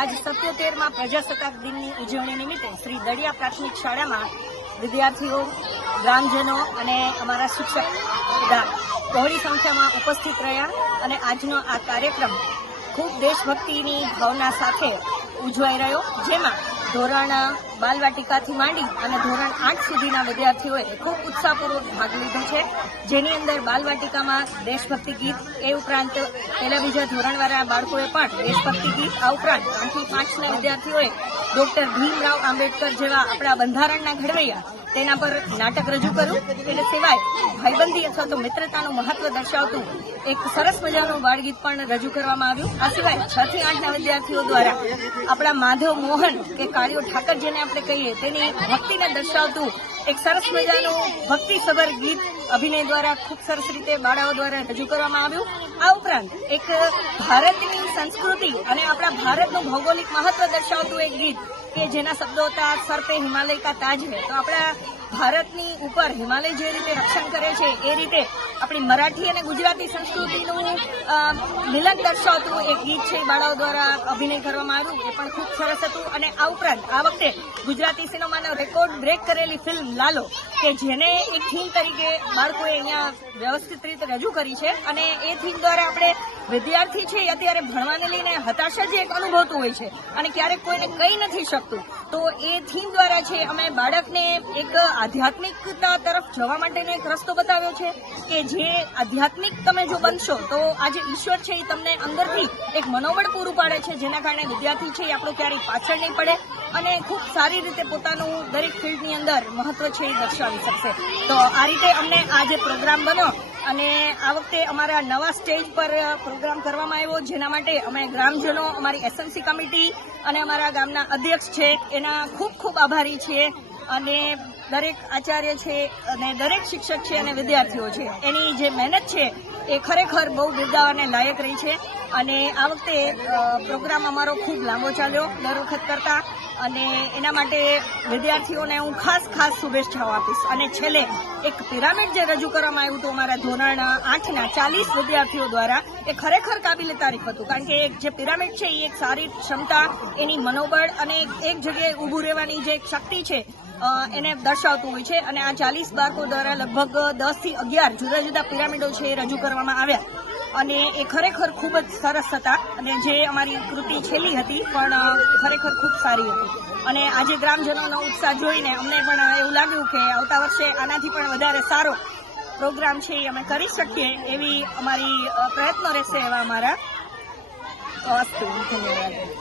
આજ 77માં પ્રજાસત્તાક દિનની ઉજવણી નિમિત્તે શ્રી દડિયા પ્રાથમિક શાળામાં વિદ્યાર્થીઓ, ગ્રામજનો અને અમારા શિક્ષક બધા બહોળી સંખ્યામાં ઉપસ્થિત રહ્યા અને આજનો આ કાર્યક્રમ ખૂબ દેશભક્તિની ભાવના સાથે ઉજવાઈ રહ્યો, જેમાં ધોરણ બાલવાટિકાથી માંડી અને ધોરણ 8 સુધીના વિદ્યાર્થીઓએ ખૂબ ઉત્સાહપૂર્વક ભાગ લીધો છે, જેની અંદર બાલવાટિકામાં દેશભક્તિ ગીત, એ ઉપરાંત પહેલા બીજા ધોરણવાળા બાળકોએ પણ દેશભક્તિ ગીત, આ ઉપરાંત 3 થી 5ના વિદ્યાર્થીઓએ ડોક્ટર ભીમરાવ આંબેડકર જેવા આપણા બંધારણના ઘડવૈયા તેના પર નાટક રજૂ કર્યું. તે સિવાય ભાઈબંધી અથવા તો મિત્રતાનું મહત્વ દર્શાવતું એક સરસ મજાનું બાળગીત પણ રજૂ કરવામાં આવ્યું. આ સિવાય 6 થી 8ના વિદ્યાર્થીઓ દ્વારા આપણા માધવ મોહન કે કાળિયો ઠાકર જેને આપણે કહીએ તેની ભક્તિને દર્શાવતું એક સરસ મજાનું ભક્તિસભર ગીત અભિનય દ્વારા ખૂબ સરસ રીતે બાળાઓ દ્વારા રજૂ કરવામાં આવ્યું. આ ઉપરાંત એક ભારતની સંસ્કૃતિ અને આપણા ભારતનું ભૌગોલિક મહત્વ દર્શાવતું એક ગીત કે જેના શબ્દો હતા સર પે હિમાલય કા તાજ હૈ. તો આપણા ભારતની ઉપર હિમાલય જે રીતે રક્ષણ કરે છે એ રીતે આપણી મરાઠી અને ગુજરાતી સંસ્કૃતિનું મિલન દર્શાવતું એક ગીત છે બાળાઓ દ્વારા અભિનય કરવામાં આવ્યું, એ પણ ખૂબ સરસ હતું. અને આ ઉપરાંત આ વખતે ગુજરાતી સિનેમાનો રેકોર્ડ બ્રેક કરેલી ફિલ્મ લાલો કે જેને એક થીમ તરીકે બાળકોએ અહીંયા વ્યવસ્થિત રીતે રજૂ કરી છે અને એ થીમ દ્વારા આપણે વિદ્યાર્થી છે અત્યારે ભણવાને લઈને હતાશા જે એક અનુભવતું હોય છે અને ક્યારેક કોઈને કહી નથી શકતું, તો એ થીમ દ્વારા છે અમે બાળકને એક આધ્યાત્મિકતા તરફ જવા માટેનો એક રસ્તો બતાવ્યો છે કે જે આધ્યાત્મિક તમે જો બનશો તો આ જે ઈશ્વર છે એ તમને અંદરથી એક મનોબળ પૂરું પાડે છે, જેના કારણે વિદ્યાર્થી છે એ આપણો ક્યારેય પાછળ નહીં પડે અને ખૂબ સારી રીતે પોતાનું દરેક ફિલ્ડની અંદર મહત્વ છે એ દર્શાવી શકશે. તો આ રીતે અમને આ જે પ્રોગ્રામ બન્યો અને આ વખતે અમારા નવા સ્ટેજ પર પ્રોગ્રામ કરવામાં આવ્યો, જેના માટે અમે ગ્રામજનો, અમારી એસએમસી કમિટી અને અમારા ગામના અધ્યક્ષ છે એના ખૂબ ખૂબ આભારી છીએ. અને દરેક આચાર્ય છે અને દરેક શિક્ષક છે અને વિદ્યાર્થીઓ છે એની જે મહેનત છે એ ખરેખર બહુ બિરદાવવાને લાયક રહી છે. અને આ વખતે પ્રોગ્રામ અમારો ખૂબ લાંબો ચાલ્યો દર વખત કરતા, અને એના માટે વિદ્યાર્થીઓને હું ખાસ શુભેચ્છાઓ આપીશ. અને છેલ્લે એક પિરામિડ જે રજૂ કરવામાં આવ્યું હતું અમારા ધોરણ 8ના 40 વિદ્યાર્થીઓ દ્વારા, એ ખરેખર કાબિલે તારીફ હતું, કારણ કે એક જે પિરામિડ છે એ એક સારી ક્ષમતા, એની મનોબળ અને એક જગ્યાએ ઊભું રહેવાની જે એક શક્તિ છે એને દર્શાવતું હોય છે. અને આ 40 બાળકો દ્વારા લગભગ 10 થી 11 જુદા જુદા પિરામિડો છે એ રજૂ કરવામાં આવ્યા અને એ ખરેખર ખૂબ જ સરસ હતા. અને જે અમારી કૃતિ છેલ્લી હતી પણ ખરેખર ખૂબ સારી હતી. અને આજે ગ્રામજનોનો ઉત્સાહ જોઈને અમને પણ એવું લાગ્યું કે આવતા વર્ષે આનાથી પણ વધારે સારો પ્રોગ્રામ છે એ અમે કરી શકીએ એવી અમારી પ્રયત્નો રહેશે એવા અમારા. અસ્તુ. ધન્યવાદ.